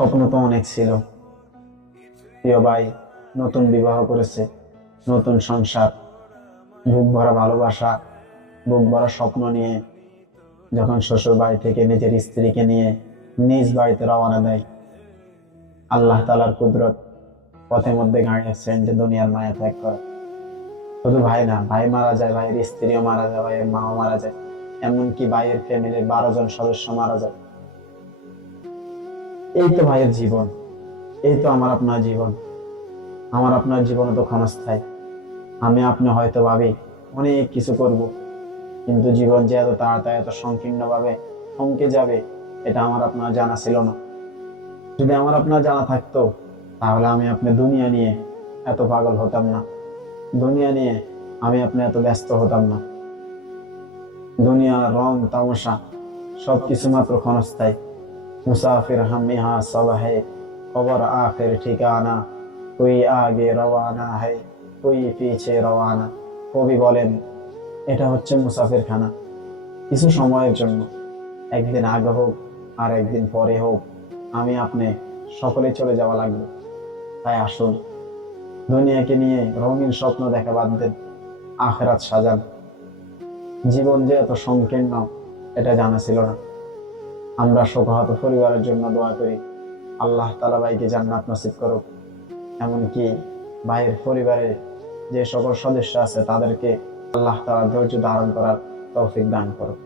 স্বপ্ন তো অনেক ছিল। প্রিয় ভাই নতুন বিবাহ করেছে, নতুন সংসার, বুক ভরা ভালোবাসা, বুক ভরা স্বপ্ন নিয়ে যখন শ্বশুর বাড়ি থেকে নিজের স্ত্রীকে নিয়ে নিজ বাড়িতে রওনা দেয়, আল্লাহ তাআলার কুদরত, পথের মধ্যে গাড়ি অ্যাক্সিডেন্টে দুনিয়ার মায়া ত্যাগ করে। শুধু ভাই না, ভাই মারা যায়, ভাইয়ের স্ত্রীও মারা যায়, ভাইয়ের মাও মারা যায়, এমনকি ভাইয়ের ফ্যামিলির 12 জন সদস্য মারা যায়। এই তো ভাইয়ের জীবন, এই তো আমার আপনার জীবন। আমার আপনার জীবনে তো ক্ষণস্থায়ী। আমি আপনি হয়তো ভাবি অনেক কিছু করব, কিন্তু জীবন যে এত তাড়াতাড়ি এত সংকীর্ণ ভাবে থমকে যাবে, এটা আমার আপনার জানা ছিল না। যদি আমার আপনার জানা থাকতো, তাহলে আমি আপনি দুনিয়া নিয়ে এত পাগল হতাম না, দুনিয়া নিয়ে আমি আপনি এত ব্যস্ত হতাম না। দুনিয়ার রং তামাশা সবকিছু মাত্র ক্ষণস্থায়ী। মুসাফির হাম ইহা সব হ্যায়, কবর আখির ঠিকানা, কোই আগে রওয়ানা হ্যায়, কোই পিছে রওয়ানা। কবি বলেন, এটা হচ্ছে মুসাফির খানা, কিছু সময়ের জন্য, একদিন আগে হোক আর একদিন পরে হোক, আমি আপনি সকলে চলে যাওয়া লাগবে। তাই আসুন, দুনিয়াকে নিয়ে রঙিন স্বপ্ন দেখা বাদ দেন, আখিরাত সাজান। জীবন যে এত সংকীর্ণ, এটা জানা ছিল না। আমরা শোকাহত পরিবারের জন্য দোয়া করি, আল্লাহ তাআলা ভাইকে জান্নাত নসিব করুক। এমনকি ভাইয়ের পরিবারে যে সকল সদস্য আছে তাদেরকে আল্লাহ তাআলা ধৈর্য ধারণ করার তৌফিক দান করুক।